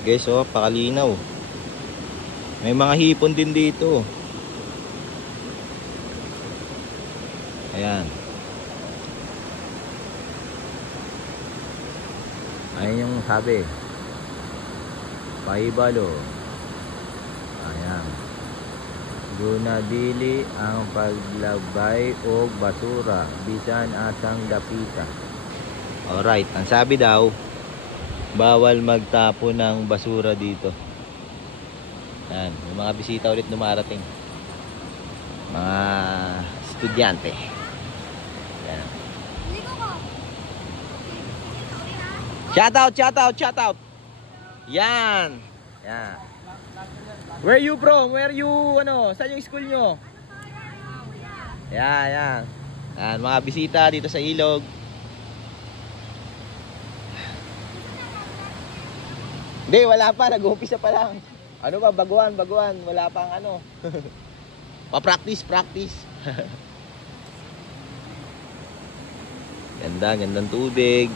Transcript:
Guys, oh, pakalinaw. May mga hipon din dito. Ayan. Ayan yung sabi. Paibalo. Ayan. Gunadili ang paglabay o basura bisan asang dapita. Alright, ang sabi daw, bawal magtapo ng basura dito. Ayan, may mga bisita ulit dumarating. Mga estudyante. Ayan. Shout out. Yan. Yan. Where you from? Where you, saan yung school nyo? Yan. Yan, mga bisita dito sa ilog. Hindi, wala pa. Nag-uumpisa pa lang. Ano ba? Baguan. Wala pang Pa-practice. Gandang tubig.